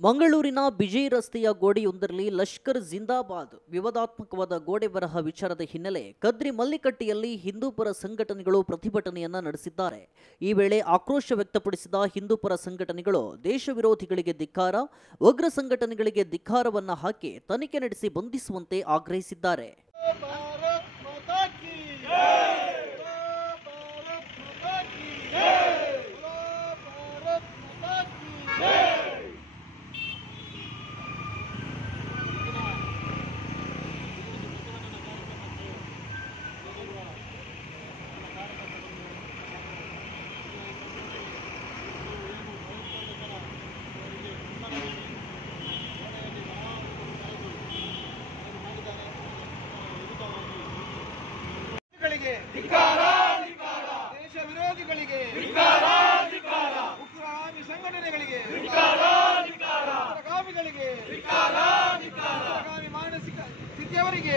ಮಂಗಳೂರಿನ ಬಿಜೈ ರಸ್ತೆಯ ಗೋಡೆಯೊಂದರಲ್ಲಿ ಲಷ್ಕರ್ ಜಿಂದಾಬಾದ್ ವಿವಾದಾತ್ಮಕವಾದ ಗೋಡೆ ಬರಹ ವಿಚಾರದ ಹಿನ್ನೆಲೆ ಕದ್ರಿ ಮಲ್ಲಿಕಟ್ಟಿಯಲ್ಲಿ ಹಿಂದೂಪರ ಸಂಘಟನೆಗಳು ಪ್ರತಿಭಟನೆಯನ್ನ ನಡೆಸಿದ್ದಾರೆ. ಈ ವೇಳೆ ಆಕ್ರೋಶ ವ್ಯಕ್ತಪಡಿಸಿದ ಹಿಂದೂಪರ ಸಂಘಟನೆಗಳು ದೇಶ ವಿರೋಧಿಗಳಿಗೆ ಧಿಕ್ಕಾರ, ಉಗ್ರ ಸಂಘಟನೆಗಳಿಗೆ ಧಿಕ್ಕಾರವನ್ನ ಹಾಕಿ ತನಿಖೆ ನಡೆಸಿ ಬಂಧಿಸುವಂತೆ ಆಗ್ರಹಿಸಿದ್ದಾರೆ. ದೇಶ ವಿರೋಧಿಗಳಿಗೆ ಉಗ್ರಗಾಮಿ ಸಂಘಟನೆಗಳಿಗೆ ಉಗ್ರಗಾಮಿಗಳಿಗೆ ಉಗ್ರಗಾಮಿ ಮಾನಸಿಕ ಸ್ಥಿತಿಯವರಿಗೆ